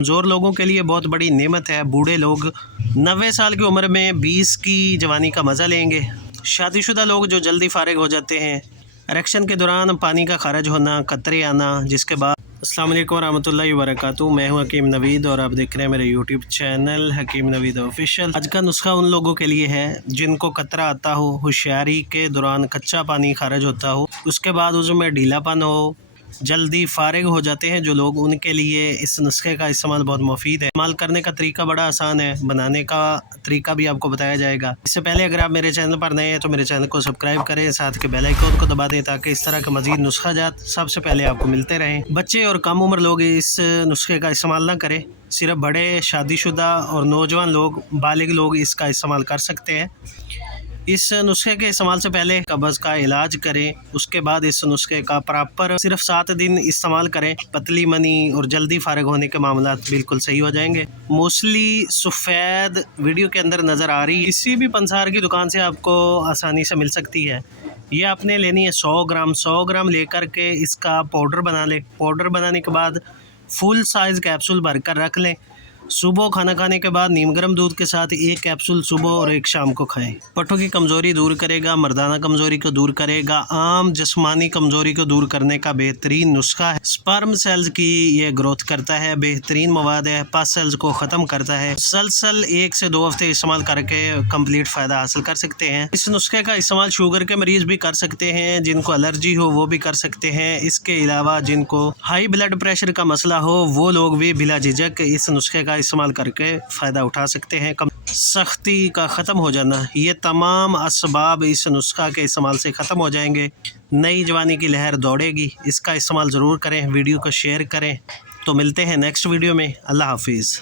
कमज़ोर लोगों के लिए बहुत बड़ी नेमत है। बूढ़े लोग 90 साल की उम्र में 20 की जवानी का मज़ा लेंगे। शादीशुदा लोग जो जल्दी फारिग हो जाते हैं। इरेक्शन के दौरान पानी का खारिज होना, कतरे आना, जिसके बाद अस्सलाम वालेकुम रहमतुल्लाहि व बरकातुहू। मैं हूं हकीम नवीद और आप देख रहे हैं मेरे यूट्यूब चैनल हकीम नवीद ऑफिशियल। आज का नुस्खा उन लोगों के लिए है जिनको कतरा आता हो, होशियारी के दौरान कच्चा पानी खारिज होता हो, उसके बाद उसमें ढीलापन हो, जल्दी फारिग हो जाते हैं जो लोग, उनके लिए इस नुस्खे का इस्तेमाल बहुत मुफीद है। इस्तेमाल करने का तरीका बड़ा आसान है, बनाने का तरीका भी आपको बताया जाएगा। इससे पहले अगर आप मेरे चैनल पर नए हैं तो मेरे चैनल को सब्सक्राइब करें, साथ के बेल आइकन को दबा दें ताकि इस तरह के मजीद नुस्खा जात सबसे पहले आपको मिलते रहें। बच्चे और कम उम्र लोग इस नुस्खे का इस्तेमाल ना करें, सिर्फ बड़े, शादीशुदा और नौजवान लोग, बालिग लोग इसका इस्तेमाल कर सकते हैं। इस नुस्खे के इस्तेमाल से पहले कब्ज़ का इलाज करें, उसके बाद इस नुस्खे का प्रॉपर सिर्फ 7 दिन इस्तेमाल करें। पतली मनी और जल्दी फारिग होने के मामला बिल्कुल सही हो जाएंगे। मूसली सफ़ेद वीडियो के अंदर नज़र आ रही, किसी भी पंसार की दुकान से आपको आसानी से मिल सकती है। ये आपने लेनी है 100 ग्राम लेकर के इसका पाउडर बना लें। पाउडर बनाने के बाद फुल साइज़ कैप्सूल भर कर रख लें। सुबह खाना खाने के बाद नीम गर्म दूध के साथ 1 कैप्सूल सुबह और 1 शाम को खाएं। पट्टों की कमज़ोरी दूर करेगा, मर्दाना कमज़ोरी को दूर करेगा, आम जिस्मानी कमज़ोरी को दूर करने का बेहतरीन नुस्खा है। स्पर्म सेल्स की ये ग्रोथ करता है, बेहतरीन मवाद है, पस सेल्स को ख़त्म करता है। मुसलसल 1 से 2 हफ्ते इस्तेमाल करके कंप्लीट फ़ायदा हासिल कर सकते हैं। इस नुस्खे का इस्तेमाल शुगर के मरीज़ भी कर सकते हैं, जिनको एलर्जी हो वो भी कर सकते हैं। इसके अलावा जिनको हाई ब्लड प्रेशर का मसला हो वो लोग भी बिला झिझक इस नुस्खे का इस्तेमाल करके फ़ायदा उठा सकते हैं। सख्ती का ख़त्म हो जाना, ये तमाम असबाब इस नुस्खा के इस्तेमाल से ख़त्म हो जाएंगे। नई जवानी की लहर दौड़ेगी। इसका इस्तेमाल ज़रूर करें, वीडियो को शेयर करें। तो मिलते हैं नेक्स्ट वीडियो में। अल्लाह हाफिज़।